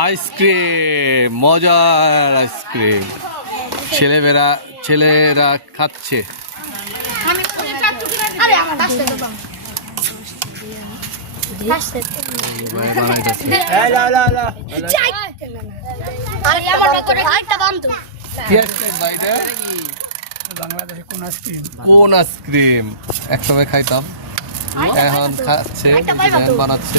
Ice cream মজার ice cream. ছেলেমেয়েরা ছেলেরা খাচ্ছে। কোন আইসক্রিম? একসময় খাইতাম। এখন খাচ্ছে বানাচ্ছে।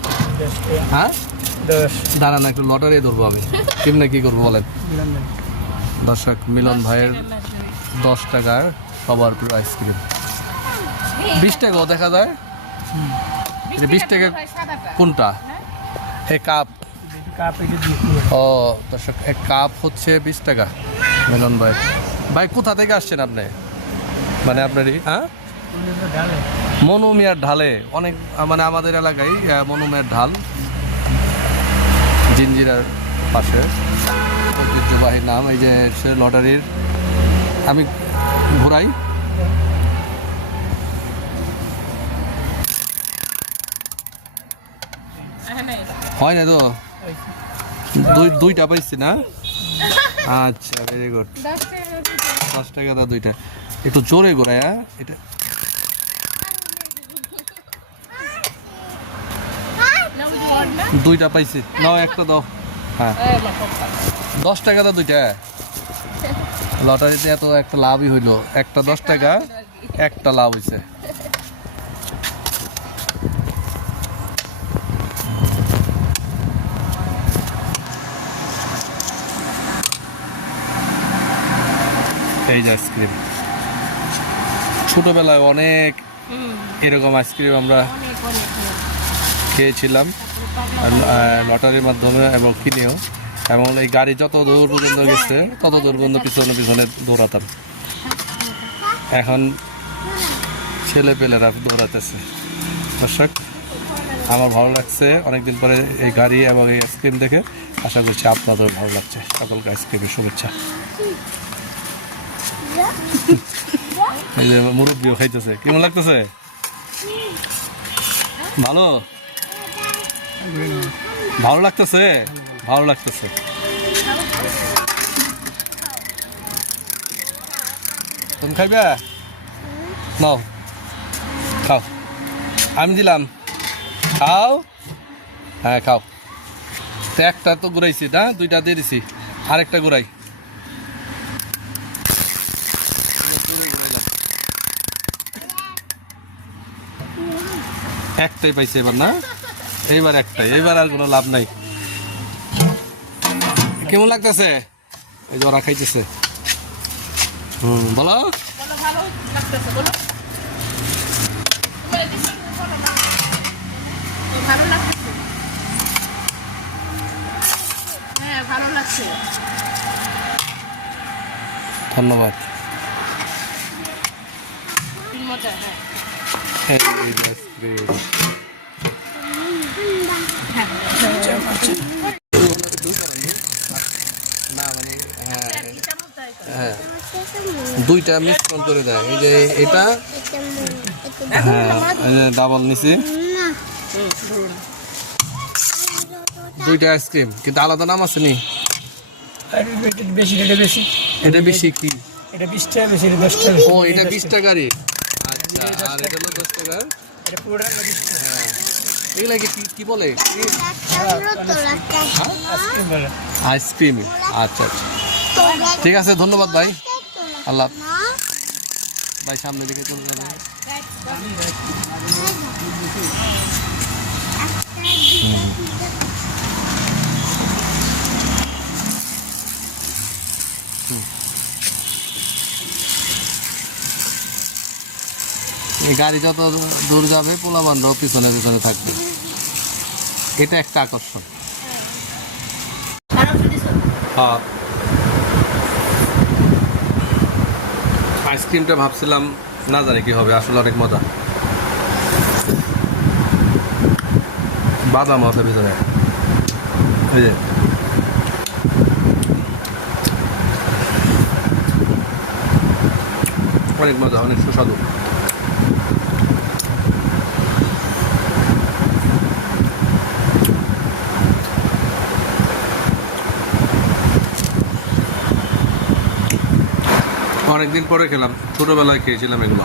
হ্যাঁ? দাঁড়ান একটু লটারি ধরবো আমি। কেমনে কি করব বলেন? দর্শক মিলন ভাইয়ের দশ টাকার সবার প্রিয় আইসক্রিম। বিশ টাকাও দেখা যায়? বিশ টাকা কোনটা? এ কাপ। কাপ ও দর্শক এক কাপ হচ্ছে বিশ টাকা মিলন ভাই। ভাই কোথা থেকে আসছেন আপনি? মানে আপনারই হ্যাঁ? মনুমিয়ার ঢালে অনেক মানে আমাদের এলাকায় মনুমিয়ার ঢাল জিঞ্জিরার পাশে ঐতিহ্যবাহী নাম এই যে সে লটারির আমি ঘুরাই। হয় না তো? দুই দুইটা পাইছি না? আচ্ছা ভেরি গুড দশ টাকা দা দুইটা। একটু জোরে ঘোরায় হ্যাঁ? এটা দুইটা পাইছি। নাও একটা দাও। হ্যাঁ। দশ টাকা দাও দুইটা। লটারিতে এত একটা লাভই হইল। একটা দশ টাকা একটা লাভ হইছে। এই যে আইসক্রিম। ছোটবেলায় অনেক এরকম আইসক্রিম আমরা খেয়েছিলাম লটারির মাধ্যমে এবং কিনেও। এবং এই গাড়ি যত দূর পর্যন্ত গেছে, তত দূর পর্যন্ত পিছনে পিছনে দৌড়াতাম। এখন ছেলে পেলেরা দৌড়াতেছে। দর্শক, আমার ভালো লাগছে। অনেকদিন পরে এই গাড়ি এবং এই আইসক্রিম দেখে আশা করছি আপনাদের ভালো লাগছে। সকলকে আইসক্রিমের শুভেচ্ছা। এই মুরব্বিও খাইতেছে। কেমন লাগতেছে? ভালো? ভালো লাগতেছে? ভালো লাগতেছে। তুমি খাইবে? নাও। খাও। আমি দিলাম। খাও। হ্যাঁ খাও। তো একটা তো ঘুরাইছি, না? দুইটা দিয়ে দিছি। আরেকটা ঘুরাই। একটাই পাইছে এবার, না? এইবার একটাই এইবার আর কোনো লাভ নাই। কেমন লাগতেছে? এই যে ওরা খাইতেছে। হুম বলো। ভালো লাগতেছে হ্যাঁ। ভালো লাগছে ধন্যবাদ মজা হ্যাঁ এই যে ice-cream। না মানে হ্যাঁ হ্যাঁ দুইটা মিশ্রণ করে দেয়। এই যে এটা হ্যাঁ ডাবল নিছি। দুইটা আইসক্রিম কিন্তু আলাদা নাম আছে নি? এটা বেশি এটা বেশি এটা বেশি কি? এটা বিশ টাকা বেশি এটা দশ টাকা ও এটা বিশ টাকারই। আচ্ছা আর এটা হলো দশ টাকার। এটা পুরোটা বিশ টাকা হ্যাঁ। এগুলাকে কি কি বলে? আইসক্রিম আচ্ছা আচ্ছা। ঠিক আছে ধন্যবাদ ভাই। আল্লাহ ভাই সামনের দিকে চলে যাবে। এই গাড়ি যত দূর যাবে পোলা পোলাবানরাও পিছনে পিছনে থাকবে। এটা একটা আকর্ষণ। হ্যাঁ। আইসক্রিমটা ভাবছিলাম, না জানি কি হবে, আসলে অনেক মজা। বাদাম আছে ভিতরে। এই যে। অনেক মজা, অনেক সুস্বাদু। অনেকদিন পরে খেলাম। ছোটবেলায় খেয়েছিলাম এগুলো